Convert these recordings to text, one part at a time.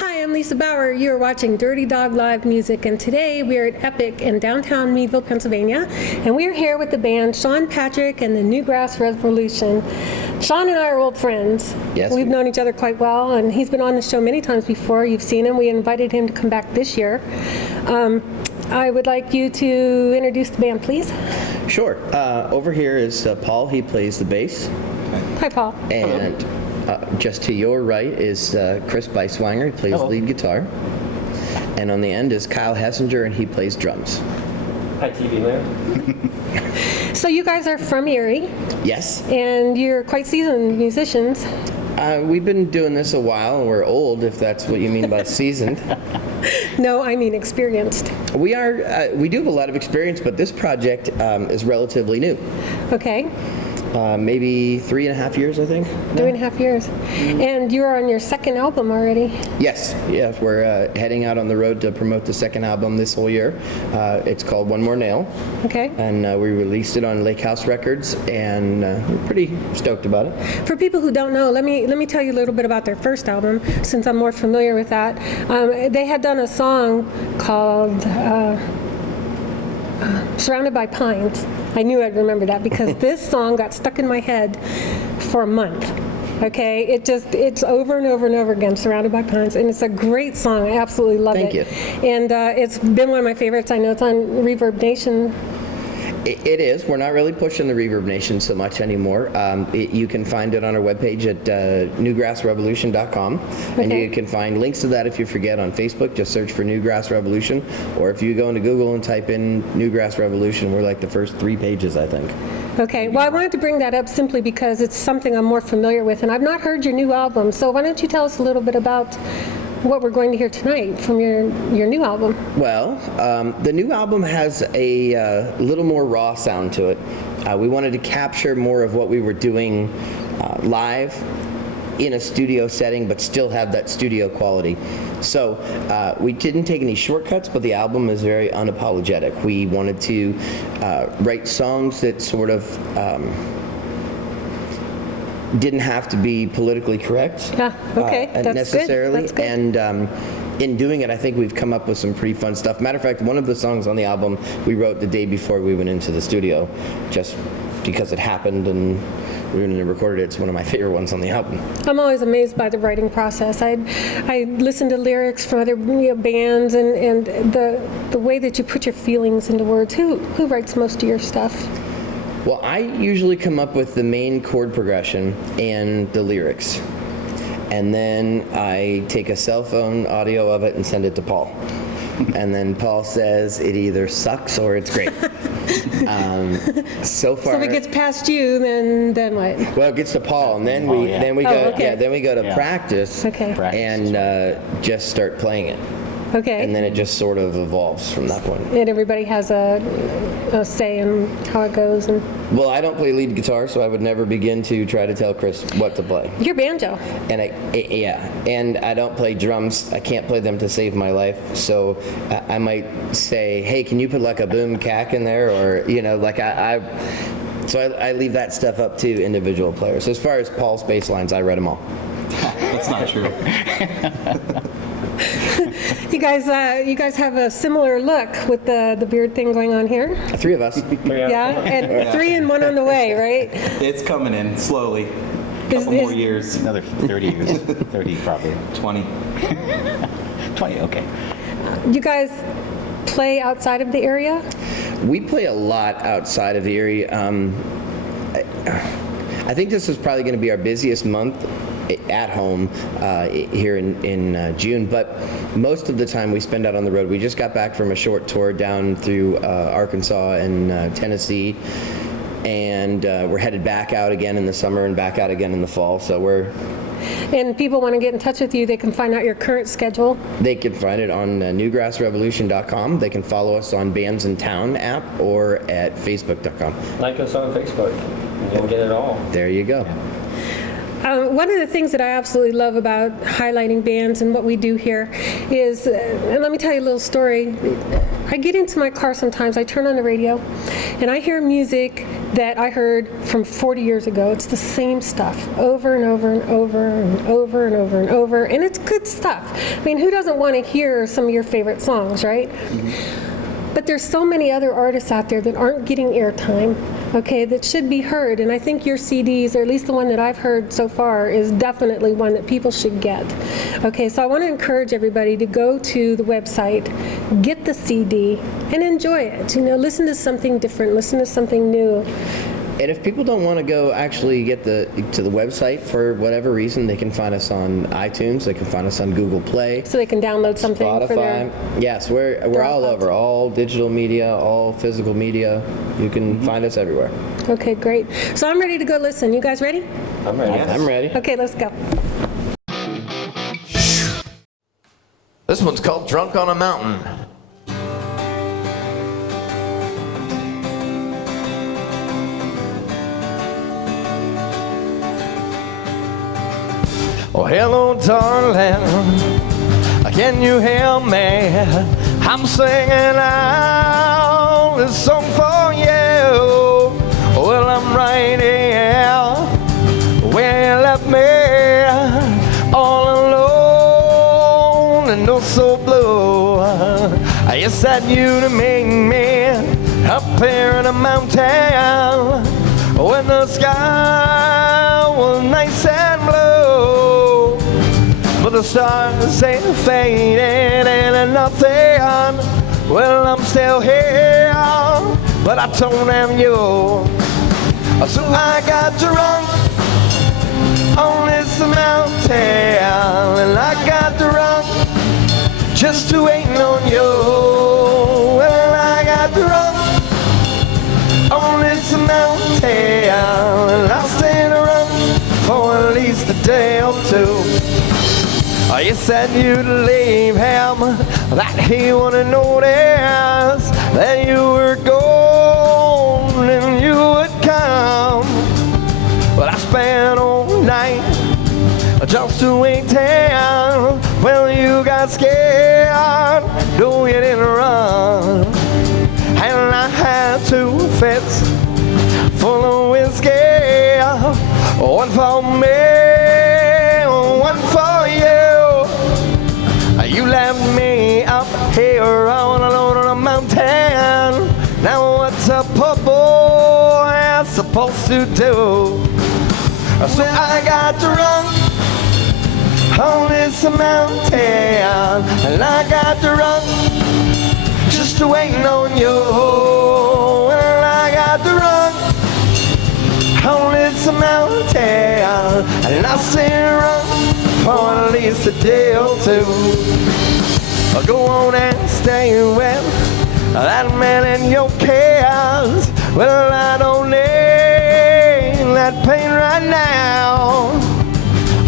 Hi, I'm Lisa Bauer. You're watching Dirty Dog Live Music, and today we're at Epic in downtown Meadville, Pennsylvania, and we're here with the band Sean Patrick and the Newgrass Revolution. Sean and I are old friends. Yes. We've known each other quite well, and he's been on the show many times before. You've seen him. We invited him to come back this year. I would like you to introduce the band, please. Sure. Over here is Paul. He plays the bass. Hi, Paul. And just to your right is Chris Beiswanger. He plays lead guitar. And on the end is Kyle Hessinger, and he plays drums. Hi, TV Mayor. So you guys are from Erie, Yes. and you're quite seasoned musicians. We've been doing this a while, and we're old, if that's what you mean by seasoned. No, I mean experienced. We do have a lot of experience, but this project is relatively new. Okay. Maybe 3.5 years, I think. 3.5 years. And you're on your second album already. Yes, we're heading out on the road to promote the second album this whole year. It's called One More Nail. Okay. And we released it on Lake House Records, and we're pretty stoked about it. For people who don't know, let me tell you a little bit about their first album, since I'm more familiar with that. They had done a song called Surrounded by Pines. I knew I'd remember that because this song got stuck in my head for a month. Okay, it's over and over and over again, Surrounded by Pines, and it's a great song. I absolutely love it. Thank you. And it's been one of my favorites. I know it's on Reverb Nation. It is. We're not really pushing the Reverb Nation so much anymore. You can find it on our webpage at newgrassrevolution.com. And Okay. you can find links to that if you forget on Facebook. Just search for Newgrass Revolution. Or if you go into Google and type in Newgrass Revolution, we're like the first 3 pages, I think. Okay, well, I wanted to bring that up simply because it's something I'm more familiar with, and I've not heard your new album. So why don't you tell us a little bit about what we're going to hear tonight from your new album? Well, the new album has a little more raw sound to it. We wanted to capture more of what we were doing live in a studio setting, but still have that studio quality. So we didn't take any shortcuts, but the album is very unapologetic. We wanted to write songs that sort of didn't have to be politically correct Okay, that's necessarily. Good. That's good. And in doing it, I think we've come up with some pretty fun stuff. Matter of fact, one of the songs on the album we wrote the day before we went into the studio, just because it happened and we went and recorded it. It's one of my favorite ones on the album. I'm always amazed by the writing process. I listen to lyrics from other bands and the way that you put your feelings into words. Who writes most of your stuff? Well, I usually come up with the main chord progression and the lyrics. And then I take a cell phone audio of it and send it to Paul. And then Paul says it either sucks or it's great. So far, So if it gets past you, then what? well, it gets to Paul, and then we go to practice, Okay. and just start playing it, Okay. and then it just sort of evolves from that point. And everybody has a say in how it goes. And Well, I don't play lead guitar, so I would never begin to try to tell Chris what to play. you're banjo. And and I don't play drums. I can't play them to save my life. So I might say, hey, can you put like a boom cack in there, or like So I leave that stuff up to individual players. As far as Paul's bass lines, I write them all. That's not true. You guys have a similar look with the beard thing going on here. 3 of us. Yeah, and 3 and 1 on the way, right? It's coming in slowly. Is- Couple more is- years. Another 30 years. 30 probably. 20. 20, okay. You guys play outside of the area? We play a lot outside of Erie. I think this is probably going to be our busiest month at home here in June, but most of the time we spend out on the road. We just got back from a short tour down through Arkansas and Tennessee, and we're headed back out again in the summer and back out again in the fall. So And people want to get in touch with you, they can find out your current schedule. they can find it on newgrassrevolution.com. They can follow us on Bands in Town app or at facebook.com. Like us on Facebook. You'll get it all. There you go. One of the things that I absolutely love about highlighting bands and what we do here is, and let me tell you a little story. I get into my car sometimes, I turn on the radio, and I hear music that I heard from 40 years ago. It's the same stuff over and over and over and over and over and over, and it's good stuff. I mean, who doesn't want to hear some of your favorite songs, right? But there's so many other artists out there that aren't getting airtime, okay, that should be heard. And I think your CDs, or at least the one that I've heard so far, is definitely one that people should get. Okay, so I want to encourage everybody to go to the website, get the CD, and enjoy it. You know, listen to something different, listen to something new. And if people don't want to go actually get to the website for whatever reason, they can find us on iTunes, they can find us on Google Play, So they can download something for their... Spotify. Yes, we're all over, all digital media, all physical media. You can find us everywhere. Okay, great. So I'm ready to go listen. You guys ready? I'm ready. I'm ready. Okay, let's go. This one's called Drunk on a Mountain. Oh, hello, darling. Can you hear me? I'm singing out this song for you. Well, I'm right here where you left me, all alone and oh so blue. You said you'd meet me up here in a mountain when the sky was nice and blue, but the stars ain't fading and nothing. Well, I'm still here, but I don't have you. So I got drunk on this mountain, and I got drunk just to wait on you. Well, I got drunk on this mountain, and I'll stay around for at least a day or two. You said you'd leave him, that he wouldn't notice that you were gone and you would come. But I spent all night just to wait till, well, you got scared, no, you didn't run. And I had 2 fits full of whiskey, one for me, one for you. You left me up here all alone on a mountain. Now what's a poor boy supposed to do? So I got drunk on this mountain, and I got drunk just waiting on you. Well, I got drunk on this mountain, and I'll stay drunk for at least a day or two. I'll go on and stay with that man in your cares. Well, I don't need that pain right now.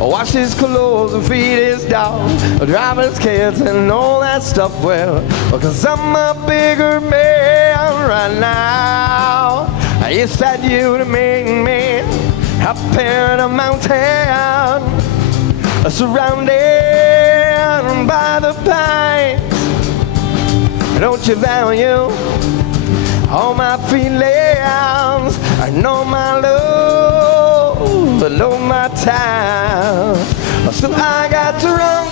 Wash his clothes and feed his dog, drive his kids and all that stuff. Well, because I'm a bigger man right now. You said you'd meet me up here in a mountain, surrounded by the pines. Don't you value all my feelings? I know my love, but know my time. So I got drunk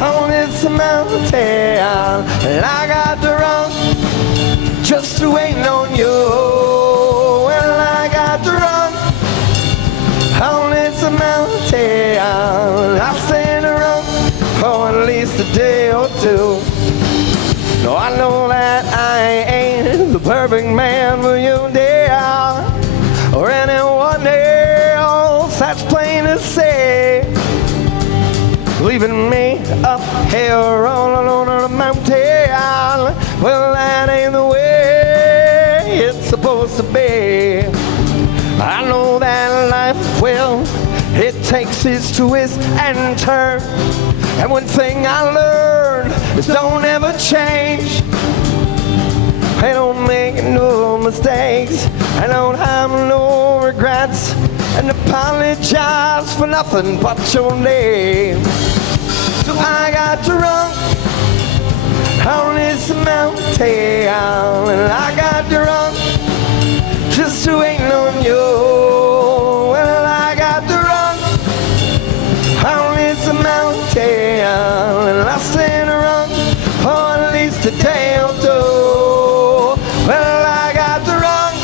on this mountain, and I got drunk just waiting on you. Well, I got drunk on this mountain, I'll stay around for at least a day or two. No, I know that I ain't the perfect man for you, dear, or anyone else, that's plain to say. Leaving me up here all alone on a mountain, well, that ain't the way it's supposed to be. I know that life, well, it takes its twists and turns, and one thing I learned is don't ever change. I don't make no mistakes, I don't have no regrets, and the apologize for nothing but your name. So I got drunk on this mountain, and I got drunk just waiting on you. Well, I got drunk on this mountain, and I stayed drunk for at least a day or two. Well, I got drunk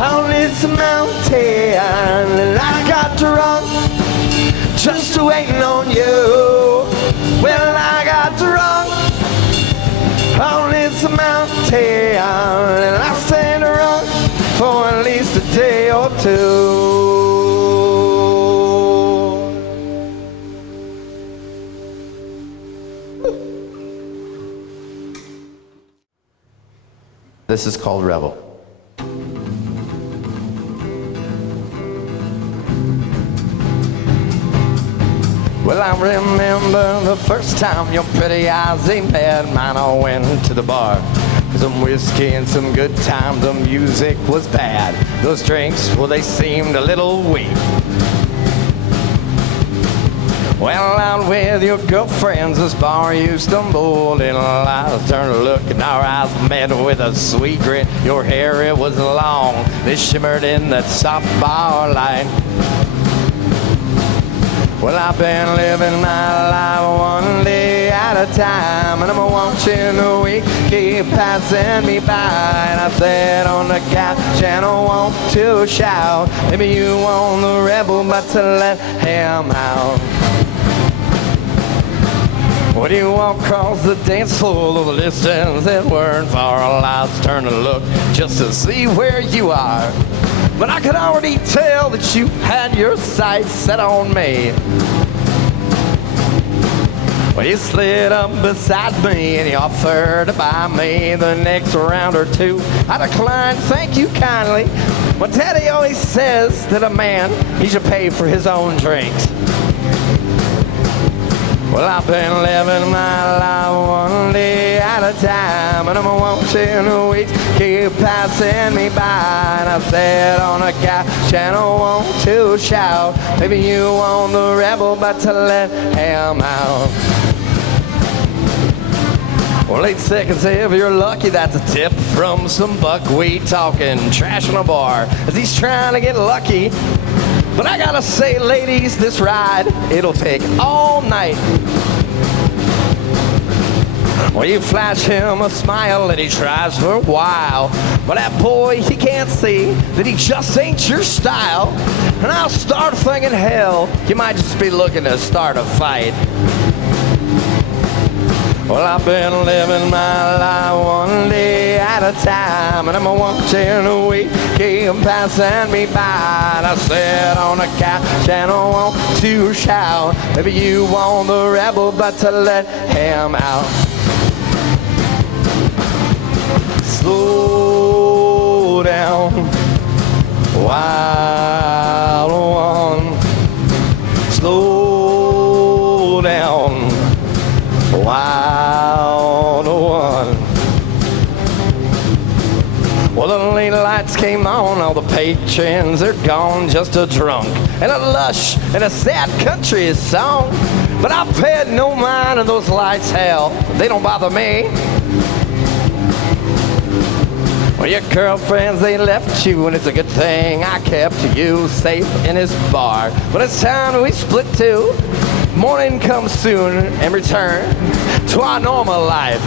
on this mountain, and I got drunk just waiting on you. Well, I got drunk on this mountain, and I stayed drunk for at least a day or two. This is called Rebel. Well, I remember the first time your pretty eyes they met mine. I went to the bar for some whiskey and some good time. The music was bad. Those drinks, well, they seemed a little weak. Well, out with your girlfriends, this bar you stumbled in. I turned to look and our eyes met with a sweet grin. Your hair, it was long. It shimmered in that soft bar light. Well, I've been living my life one day at a time, and I'm watching the week keep passing me by. And I sat on the couch and I want to shout, maybe you want the rebel, but to let him out. When you walk across the dance floor of the distance, it weren't far. I turned to look just to see where you are. But I could already tell that you had your sights set on me. Well, you slid up beside me and you offered to buy me the next round or two. I declined, thank you kindly. Well, Teddy always says that a man, he should pay for his own drinks. Well, I've been living my life one day at a time, and I'm watching the weeks keep passing me by. And I sat on a couch and I want to shout, maybe you want the rebel, but to let him out. Well, 8 seconds if you're lucky, that's a tip from some buckwheat talking trash in a bar as he's trying to get lucky. But I gotta say, ladies, this ride, it'll take all night. Well, you flash him a smile and he tries for a while, but that boy, he can't see that he just ain't your style. And I'll start thinking, hell, you might just be looking to start a fight. Well, I've been living my life one day at a time, and I'm watching the week keep passing me by. And I sit on a couch and I want to shout, maybe you want the rebel, but to let him out. Slow down, wild one. Slow down, wild one. Well, the late lights came on, all the patrons are gone, just a drunk and a lush and a sad country song. But I paid no mind to those lights, hell, they don't bother me. Well, your girlfriends, they left you, and it's a good thing I kept you safe in this bar. But it's time we split too. Morning comes soon and return to our normal life.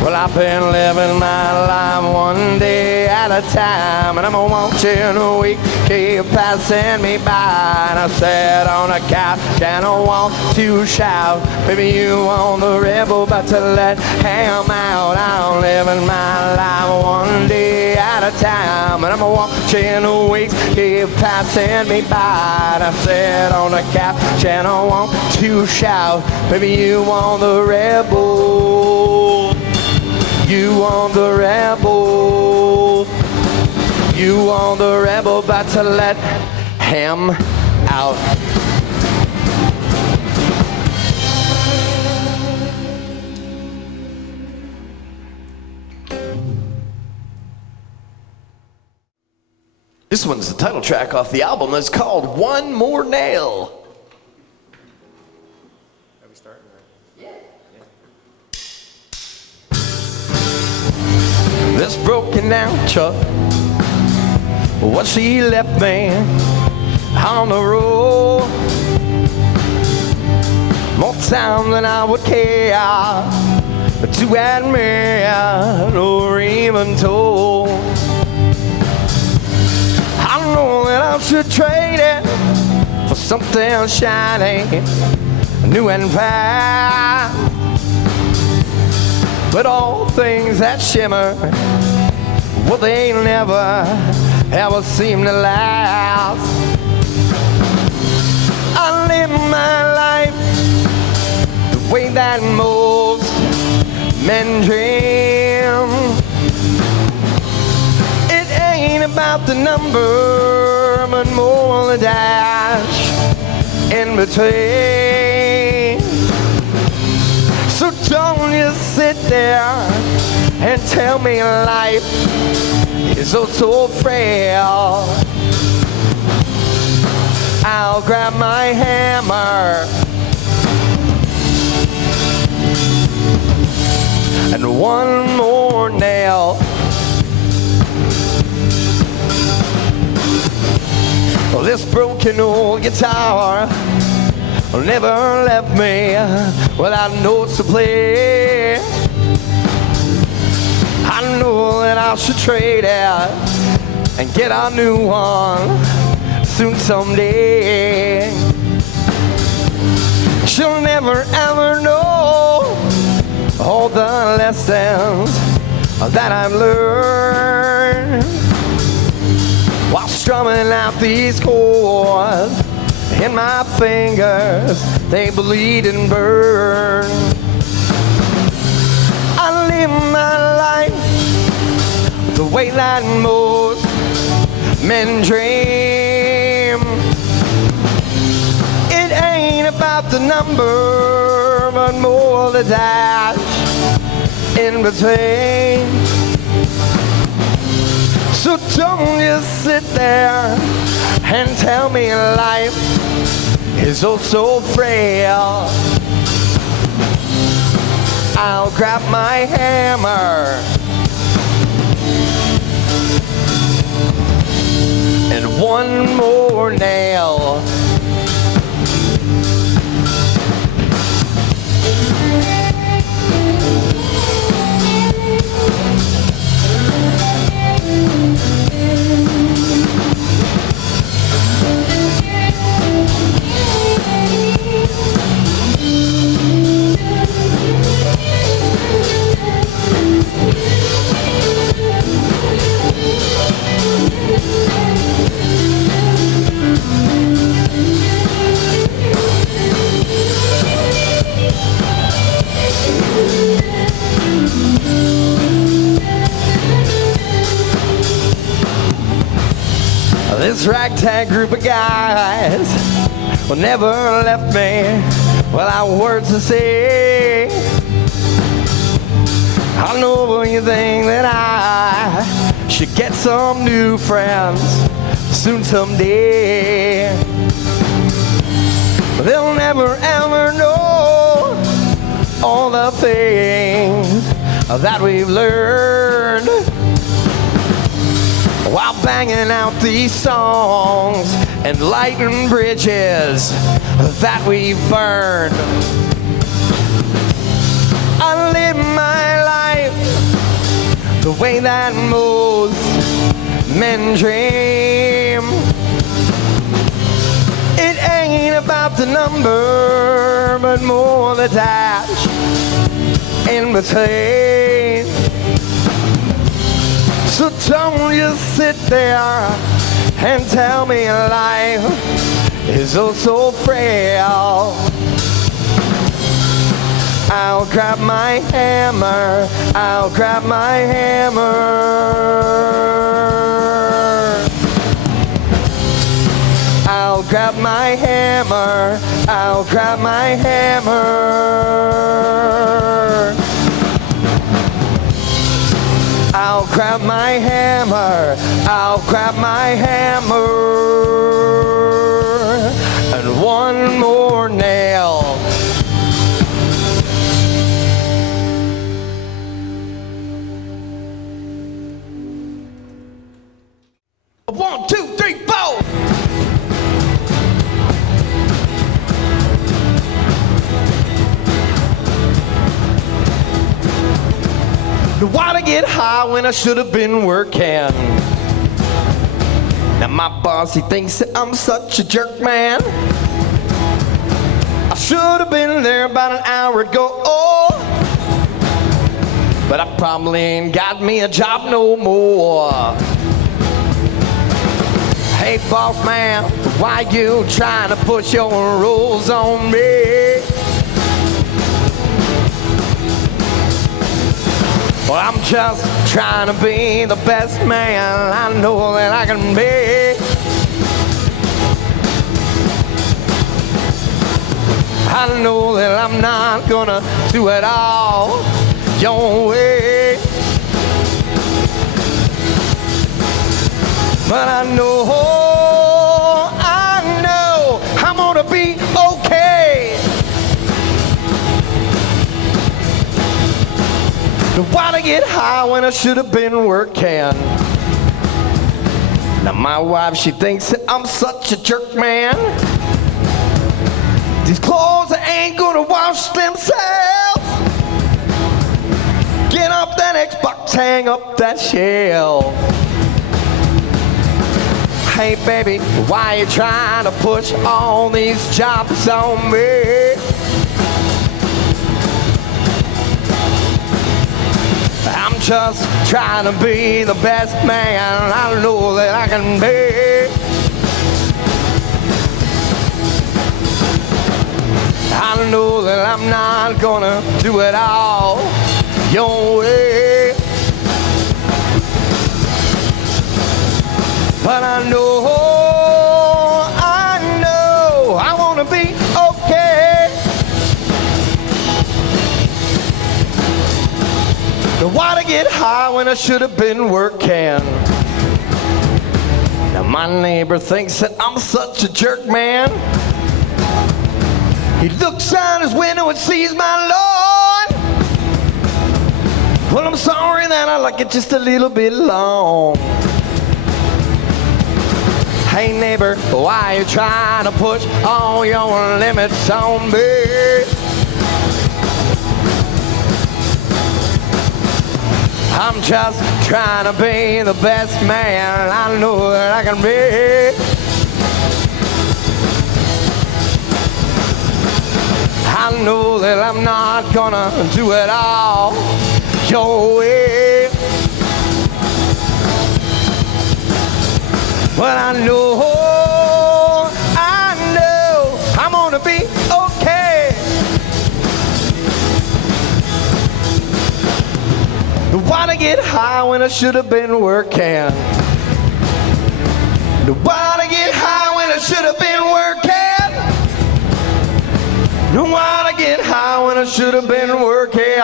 Well, I've been living my life one day at a time, and I'm watching the week keep passing me by. And I sat on a couch and I want to shout, baby, you want the rebel, but to let him out. I'm living my life one day at a time, and I'm watching the weeks keep passing me by. And I sat on a couch and I want to shout, baby, you want the rebel. You want the rebel. You want the rebel, but to let him out. This one's the title track off the album. It's called One More Nail. Are we starting? This broken down truck, what she left me on the road. More time than I would care to admit or even told. I know that I should trade it for something shiny, new and fast. But all things that shimmer, well, they never, ever seem to last. I live my life the way that most men dream. It ain't about the number, but more the dash in between. So don't just sit there and tell me life is oh so frail. I'll grab my hammer and one more nail. Well, this broken old guitar never left me without notes to play. I know that I should trade it and get a new one soon someday. She'll never ever know all the lessons that I've learned while strumming out these chords. In my fingers, they bleed and burn. I live my life the way that most men dream. It ain't about the number, but more the dash in between. So don't just sit there and tell me life is oh so frail. I'll grab my hammer and one more nail. This ragtag group of guys will never left me without words to say. I know you think that I should get some new friends soon someday. They'll never ever know all the things that we've learned while banging out these songs and lighting bridges that we've burned. I live my life the way that most men dream. It ain't about the number, but more the dash in between. So don't just sit there and tell me life is oh so frail. I'll grab my hammer, I'll grab my hammer. I'll grab my hammer, I'll grab my hammer. I'll I'll grab my hammer, I'll grab my hammer, and one more nail. One, two, three, four. Why'd I get high when I should have been working? Now my boss, he thinks that I'm such a jerk, man. I should have been there about an hour ago, but I probably ain't got me a job no more. Hey boss man, why you trying to push your rules on me? Well, I'm just trying to be the best man I know that I can be. I know that I'm not gonna do it all your way, but I know I'm gonna be okay. Why'd I get high when I should have been working? Now my wife, she thinks that I'm such a jerk, man. These clothes ain't gonna wash themselves. Get off that Xbox, hang up that shelf. Hey baby, why you trying to push all these jobs on me? I'm just trying to be the best man I know that I can be. I know that I'm not gonna do it all your way, but I know I wanna be okay. Why'd I get high when I should have been working? Now my neighbor thinks that I'm such a jerk, man. He looks out his window and sees my lawn. Well, I'm sorry that I like it just a little bit long. Hey neighbor, why you trying to push all your limits on me? I'm just trying to be the best man I know that I can be. I know that I'm not gonna do it all your way, but I know I'm gonna be okay. Why'd I get high when I should have been working? Why'd I get high when I should have been working? Why'd I get high when I should have been working?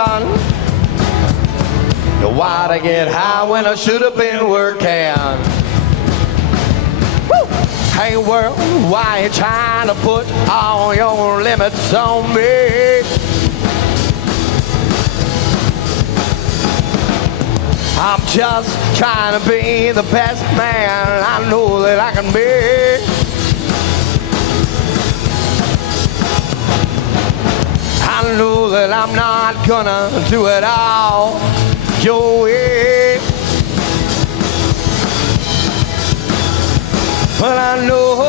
Why'd I get high when I should have been working? Woo! Hey world, why you trying to put all your limits on me? I'm just trying to be the best man I know that I can be. I know that I'm not gonna do it all your way, but I know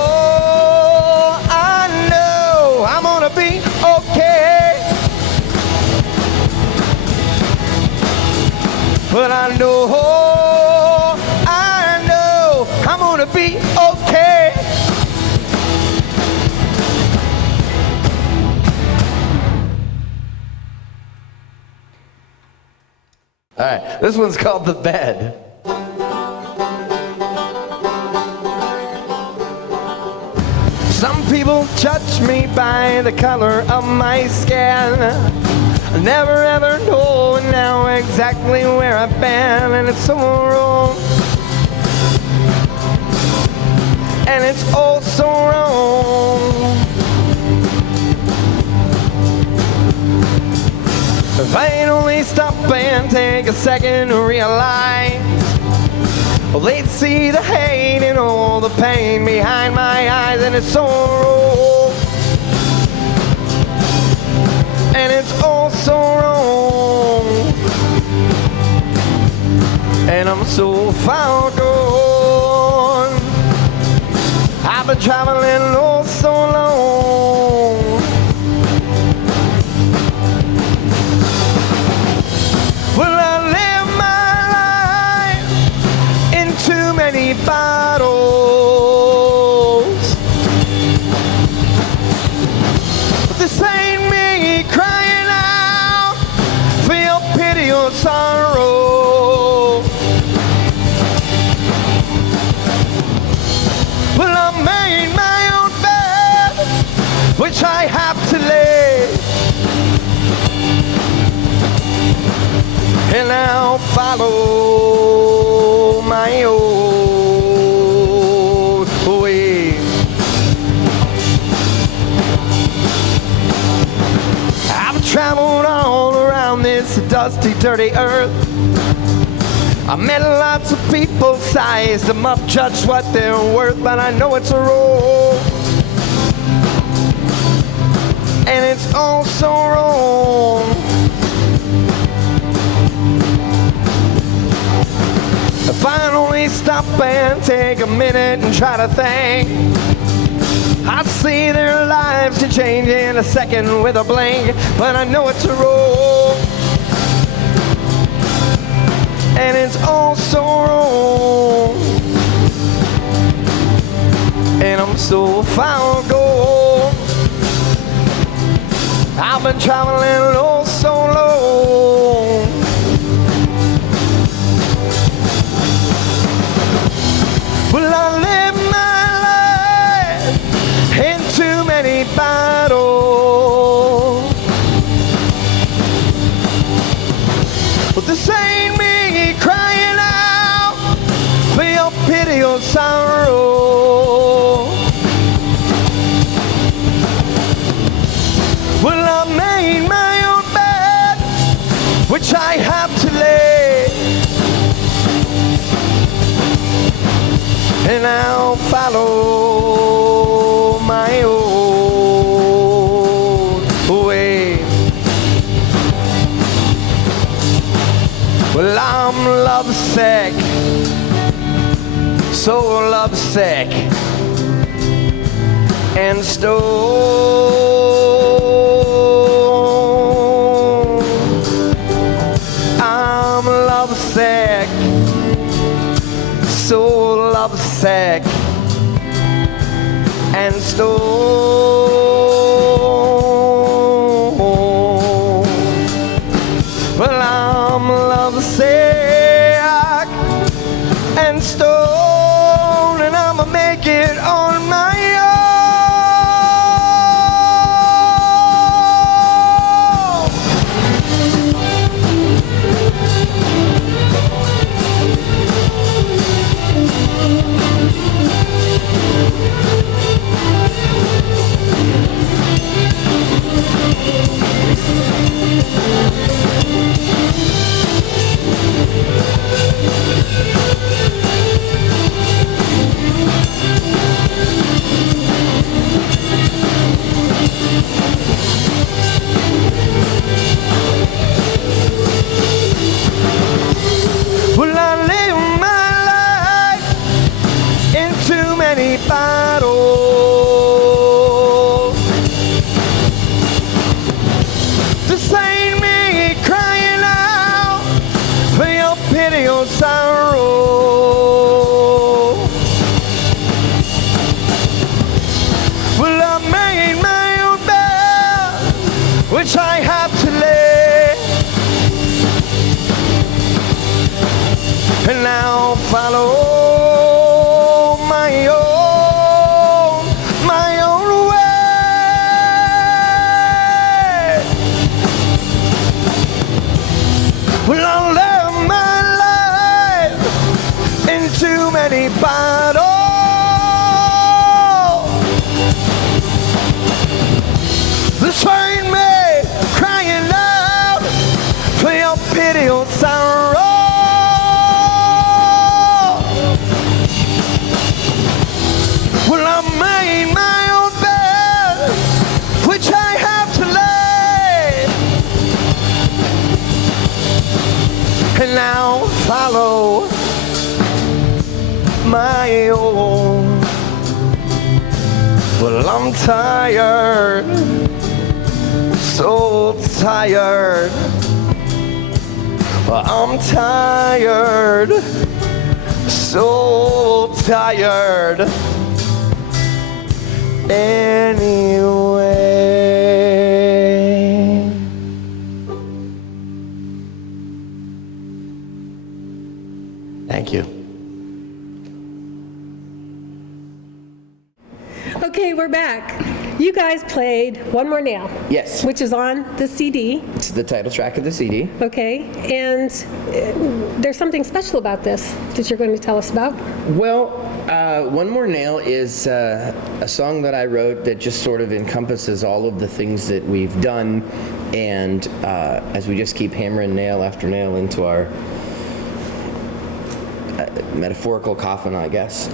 I'm gonna be okay. But I know I'm gonna be okay. All right, this one's called The Bed. Some people judge me by the color of my skin. I never ever know now exactly where I've been, and it's so wrong. And it's all so wrong. If I'd only stop and take a second to realize, well, they'd see the hate and all the pain behind my eyes, and it's so wrong. And it's all so wrong. And I'm so far gone. I've been traveling oh so long. Well, I live my life in too many battles. But this ain't me crying out for your pity or sorrow. Well, I made my own bed, which I have to lay, and I'll follow my own way. I've traveled all around this dusty, dirty earth. I met lots of people, sized them up, judged what they're worth, but I know it's a road, and it's all so wrong. If I only stop and take a minute and try to think, I'd see their lives can change in a second with a blink, but I know it's a road, and it's all so wrong. And I'm so far gone. I've been traveling oh so long. Well, I live my life in too many battles. But this ain't me crying out for your pity or sorrow. Well, I made my own bed, which I have to lay, and I'll follow my own way. Well, I'm lovesick, so lovesick, and stoned. I'm lovesick, so lovesick, and stoned. Well, I'm lovesick and stoned, and I'ma make it on my own. Well, I live my life in too many battles. This ain't me crying out for your pity or sorrow. Well, I made my own bed, which I have to lay, and now follow my own way. battle. This ain't me crying out for your pity or sorrow. Well, I made my own bed, which I have to lay, and now follow my own. Well, I'm tired, so tired. Well, I'm tired, so tired. Anyway. Thank you. Okay, we're back. You guys played One More Nail. Yes. Which is on the CD. It's the title track of the CD. Okay, and there's something special about this that you're going to tell us about. Well, One More Nail is a song that I wrote that just sort of encompasses all of the things that we've done, and as we just keep hammering nail after nail into our metaphorical coffin, I guess.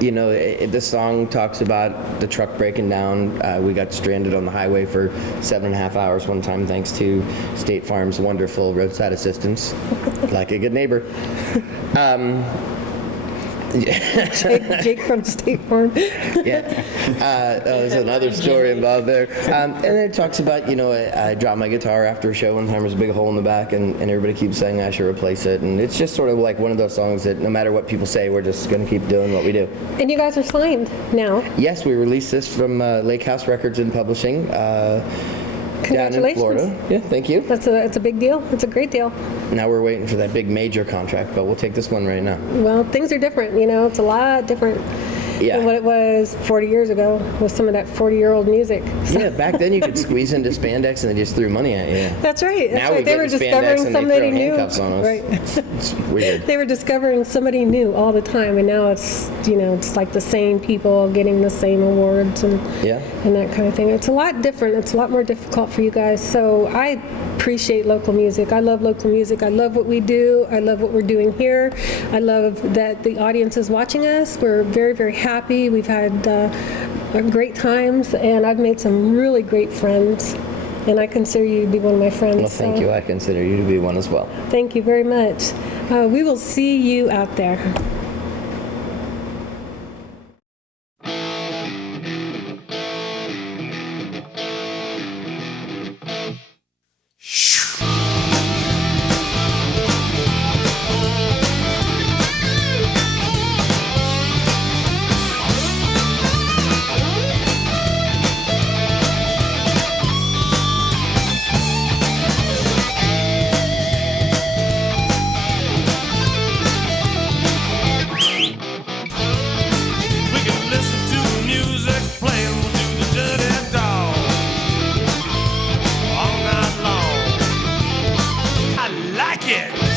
You know, this song talks about the truck breaking down. We got stranded on the highway for 7.5 hours one time thanks to State Farm's wonderful roadside assistance, like a good neighbor. Jake from State Farm. Yeah, there's another story involved there. And then it talks about, you know, I dropped my guitar after a show one time. There's a big hole in the back, and everybody keeps saying I should replace it. And it's just sort of like one of those songs that no matter what people say, we're just going to keep doing what we do. And you guys are signed now. Yes, we released this from Lake House Records and Publishing down in Congratulations. Florida. Yeah, thank you. It's a big deal. It's a great deal. Now we're waiting for that big major contract, but we'll take this one right now. Well, things are different, you know. It's a lot different Yeah. than what it was 40 years ago with some of that 40-year-old music. So- Yeah, back then you could squeeze into spandex and they just threw money at you. That's right. That's Now right. we They get were in spandex discovering and they somebody throw new. handcuffs on us. Right. It's weird. They were discovering somebody new all the time, and now it's, you know, it's like the same people getting the same awards and Yeah. and that kind of thing. It's a lot different. It's a lot more difficult for you guys. So I appreciate local music. I love local music. I love what we do. I love what we're doing here. I love that the audience is watching us. We're very, very happy. We've had great times, and I've made some really great friends. And I consider you to be one of my friends. Well, thank you. I consider you to be one as well. Thank you very much. We will see you out there. We can listen to the music playing to the dirty dog all night long. I like it.